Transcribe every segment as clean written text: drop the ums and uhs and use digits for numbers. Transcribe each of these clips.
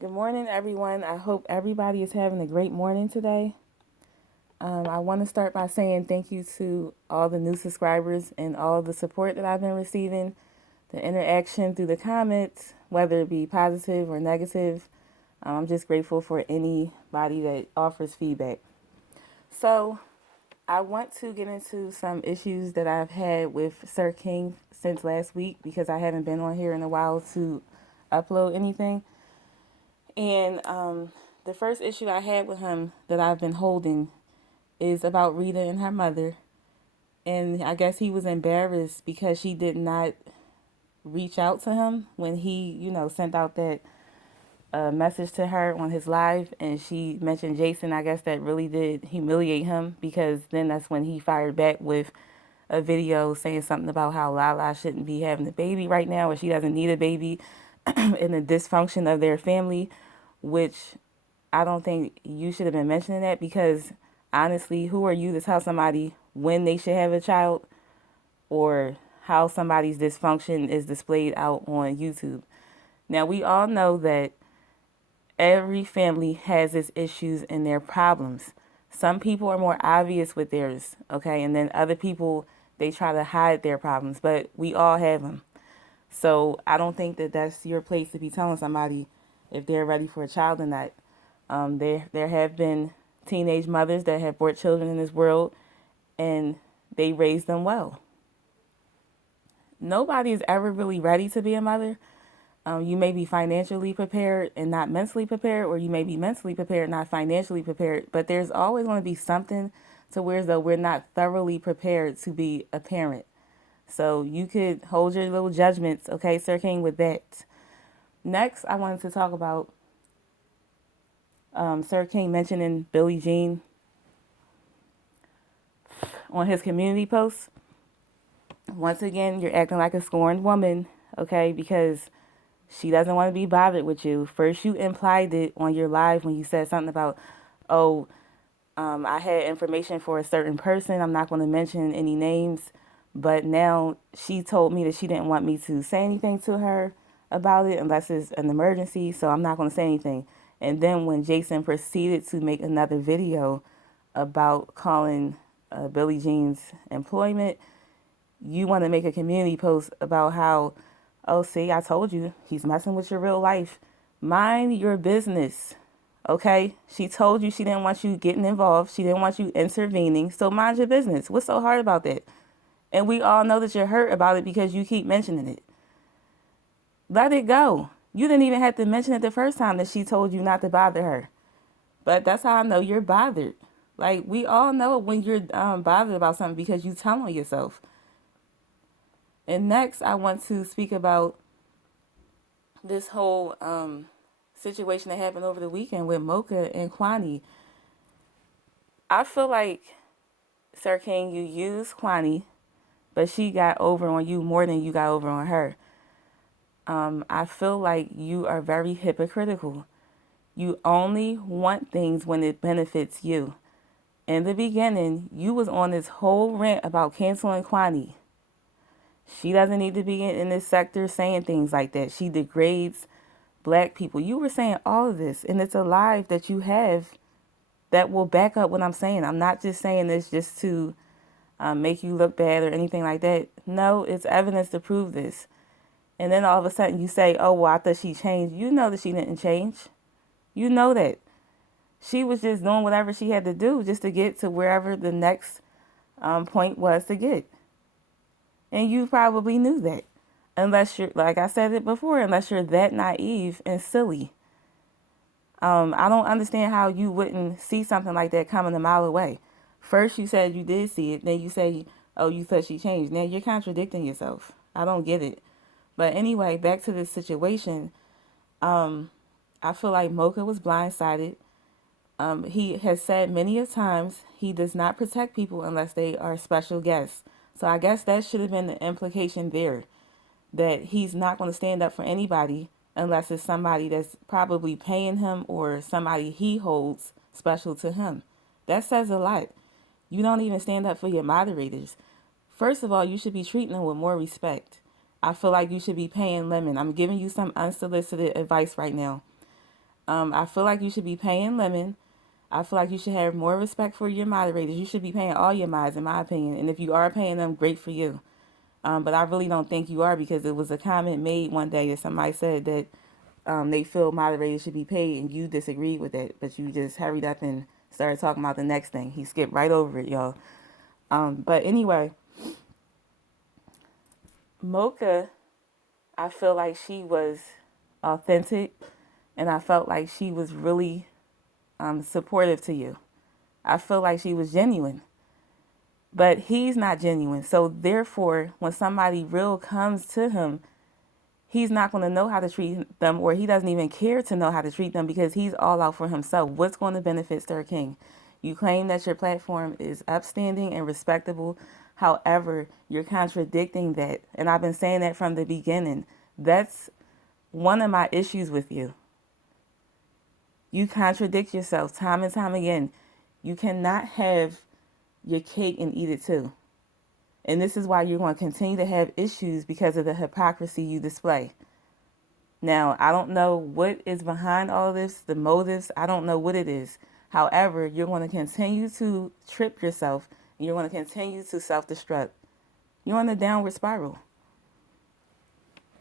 Good morning, everyone. I hope everybody is having a great morning today. I want to start by saying thank you to all the new subscribers and all the support that I've been receiving, the interaction through the comments, whether it be positive or negative. I'm just grateful for anybody that offers feedback. So, I want to get into some issues that I've had with Sir King since last week because I haven't been on here in a while to upload anything. And the first issue I had with him that I've been holding is about Rita and her mother. And I guess he was embarrassed because she did not reach out to him when he, sent out that message to her on his live. And she mentioned Jason. I guess that really did humiliate him because then that's when he fired back with a video saying something about how Lala shouldn't be having a baby right now or she doesn't need a baby and the dysfunction of their family, which I don't think you should have been mentioning that because honestly, who are you to tell somebody when they should have a child or how somebody's dysfunction is displayed out on YouTube? Now, we all know that every family has its issues and their problems. Some people are more obvious with theirs, okay? And then other people, they try to hide their problems, but we all have them. So I don't think that that's your place to be telling somebody if they're ready for a child or not. There have been teenage mothers that have brought children in this world, and they raised them well. Nobody is ever really ready to be a mother. You may be financially prepared and not mentally prepared, or you may be mentally prepared, not financially prepared. But there's always going to be something to where as though we're not thoroughly prepared to be a parent. So you could hold your little judgments, okay, Sir King, with that. Next, I wanted to talk about Sir King mentioning Billie Jean on his community post. Once again, you're acting like a scorned woman, okay, because she doesn't want to be bothered with you. First, you implied it on your live when you said something about, oh, I had information for a certain person. I'm not going to mention any names. But now she told me that she didn't want me to say anything to her about it unless it's an emergency. So I'm not going to say anything. And then when Jason proceeded to make another video about calling Billie Jean's employment, you want to make a community post about how, oh, see, I told you, he's messing with your real life. Mind your business, okay? She told you she didn't want you getting involved. She didn't want you intervening. So mind your business. What's so hard about that? And we all know that you're hurt about it because you keep mentioning it. Let it go. You didn't even have to mention it the first time that she told you not to bother her. But that's how I know you're bothered. Like, we all know when you're bothered about something because you tell on yourself. And next, I want to speak about this whole situation that happened over the weekend with Mocha and Kwani. I feel like, Sir King, you used Kwani, but she got over on you more than you got over on her. I feel like you are very hypocritical. You only want things when it benefits you. In the beginning, you was on this whole rant about canceling Kwani. She doesn't need to be in this sector saying things like that. She degrades black people. You were saying all of this, and it's a live that you have that will back up what I'm saying. I'm not just saying this just to make you look bad or anything like that. No, it's evidence to prove this. And then all of a sudden you say, oh, well, I thought she changed. You know that she didn't change. You know that. She was just doing whatever she had to do just to get to wherever the next point was to get. And you probably knew that. Unless you're, like I said it before, unless you're that naive and silly. I don't understand how you wouldn't see something like that coming a mile away. First you said you did see it. Then you say, oh, you thought she changed. Now you're contradicting yourself. I don't get it. But anyway, back to this situation. I feel like Mocha was blindsided. He has said many a times he does not protect people unless they are special guests. So I guess that should have been the implication there, that he's not going to stand up for anybody unless it's somebody that's probably paying him or somebody he holds special to him. That says a lot. You don't even stand up for your moderators. First of all, you should be treating them with more respect. I feel like you should be paying Lemon. I'm giving you some unsolicited advice right now. I feel like you should be paying Lemon. I feel like you should have more respect for your moderators. You should be paying all your mods, in my opinion. And if you are paying them, great for you. But I really don't think you are, because it was a comment made one day that somebody said that they feel moderators should be paid, and you disagreed with it. But you just hurried up and started talking about the next thing. He skipped right over it, y'all. But anyway, Mocha, I feel like she was authentic, and I felt like she was really supportive to you. I feel like she was genuine, but he's not genuine. So therefore, when somebody real comes to him, he's not going to know how to treat them, or he doesn't even care to know how to treat them, because he's all out for himself. What's going to benefit Sir King? You claim that your platform is upstanding and respectable. However, you're contradicting that. And I've been saying that from the beginning. That's one of my issues with you. You contradict yourself time and time again. You cannot have your cake and eat it too. And this is why you're going to continue to have issues, because of the hypocrisy you display. Now, I don't know what is behind all of this, the motives. I don't know what it is. However, you're going to continue to trip yourself, and you're going to continue to self-destruct. You're on a downward spiral.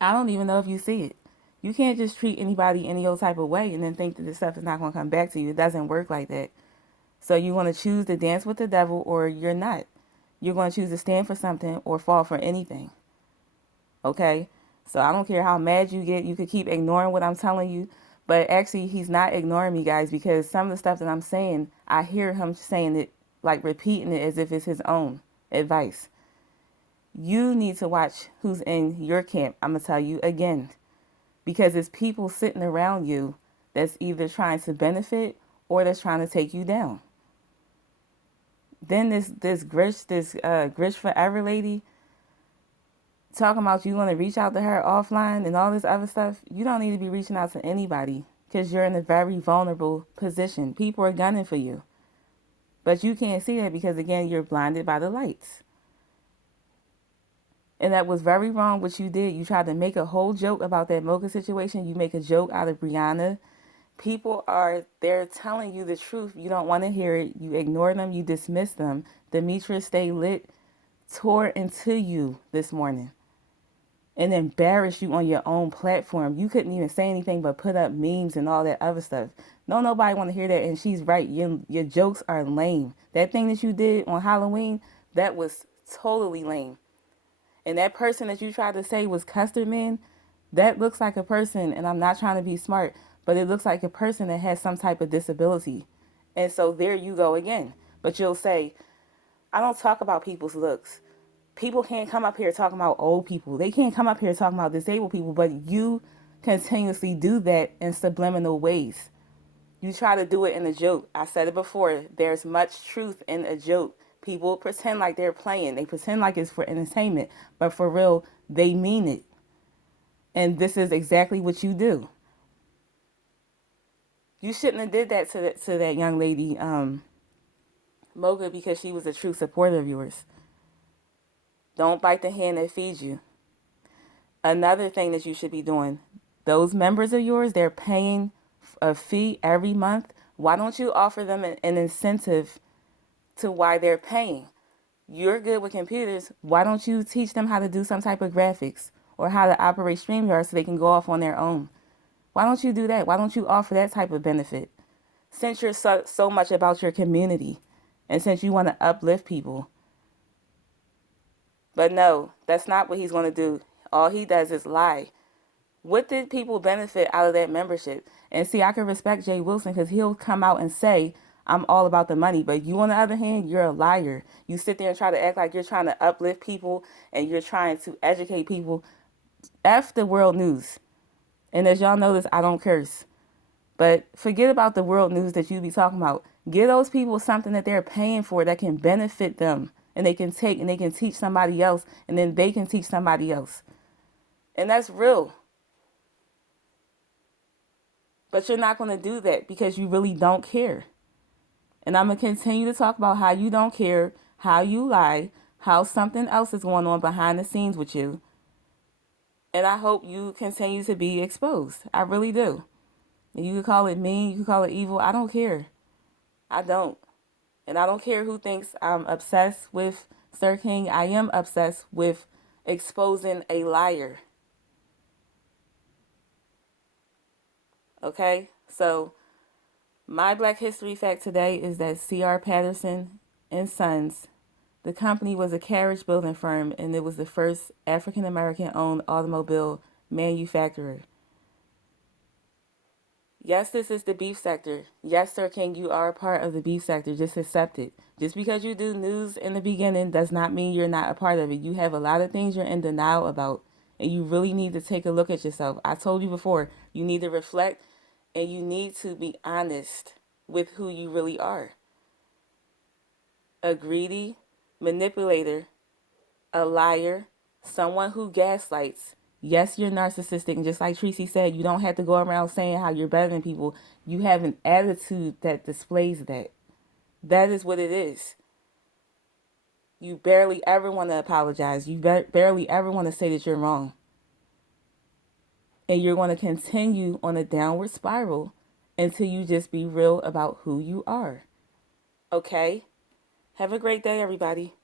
I don't even know if you see it. You can't just treat anybody any old type of way and then think that this stuff is not going to come back to you. It doesn't work like that. So you want to choose to dance with the devil, or you're not. You're going to choose to stand for something or fall for anything. Okay? So I don't care how mad you get. You could keep ignoring what I'm telling you. But actually, he's not ignoring me, guys, because some of the stuff that I'm saying, I hear him saying it, like repeating it as if it's his own advice. You need to watch who's in your camp. I'm going to tell you again. Because it's people sitting around you that's either trying to benefit or that's trying to take you down. Then this Grish Forever lady talking about you want to reach out to her offline and all this other stuff. You don't need to be reaching out to anybody, because you're in a very vulnerable position. People are gunning for you. But you can't see that because, again, you're blinded by the lights. And that was very wrong what you did. You tried to make a whole joke about that Mocha situation. You make a joke out of Brianna. They're telling you the truth. You don't want to hear it. You ignore them. You dismiss them. Demetra Stay Lit tore into you this morning and embarrassed you on your own platform. You couldn't even say anything but put up memes and all that other stuff. Nobody want to hear that, and she's right. Your jokes are lame. That thing that you did on Halloween, that was totally lame. And that person that you tried to say was Custard Man, that looks like a person, and I'm not trying to be smart, but it looks like a person that has some type of disability. And so there you go again. But you'll say, I don't talk about people's looks. People can't come up here talking about old people. They can't come up here talking about disabled people, but you continuously do that in subliminal ways. You try to do it in a joke. I said it before. There's much truth in a joke. People pretend like they're playing. They pretend like it's for entertainment. But for real, they mean it. And this is exactly what you do. You shouldn't have did that to that young lady, Mocha, because she was a true supporter of yours. Don't bite the hand that feeds you. Another thing that you should be doing, those members of yours, they're paying a fee every month. Why don't you offer them an incentive to why they're paying? You're good with computers. Why don't you teach them how to do some type of graphics or how to operate StreamYard so they can go off on their own? Why don't you do that? Why don't you offer that type of benefit? Since you're so much about your community and since you want to uplift people. But no, that's not what he's going to do. All he does is lie. What did people benefit out of that membership? And see, I can respect Jay Wilson because he'll come out and say, I'm all about the money. But you, on the other hand, you're a liar. You sit there and try to act like you're trying to uplift people and you're trying to educate people. F the world news. And as y'all notice, I don't curse. But forget about the world news that you be talking about. Give those people something that they're paying for that can benefit them. And they can take and they can teach somebody else. And then they can teach somebody else. And that's real. But you're not going to do that because you really don't care. And I'm going to continue to talk about how you don't care, how you lie, how something else is going on behind the scenes with you. And I hope you continue to be exposed. I really do. And you could call it mean, you could call it evil. I don't care. I don't. And I don't care who thinks I'm obsessed with Sir King. I am obsessed with exposing a liar. Okay? So, my Black History fact today is that C.R. Patterson and Sons, the company was a carriage building firm and it was the first African American owned automobile manufacturer. Yes, this is the beef sector. Yes, Sir King, you are a part of the beef sector. Just accept it. Just because you do news in the beginning does not mean you're not a part of it. You have a lot of things you're in denial about, and you really need to take a look at yourself. I told you before, you need to reflect and you need to be honest with who you really are. A greedy manipulator, a liar, someone who gaslights. Yes, you're narcissistic. And just like Tracy said, you don't have to go around saying how you're better than people. You have an attitude that displays that. That is what it is. You barely ever want to apologize. You barely ever want to say that you're wrong. And you're going to continue on a downward spiral until you just be real about who you are. Okay? Have a great day, everybody.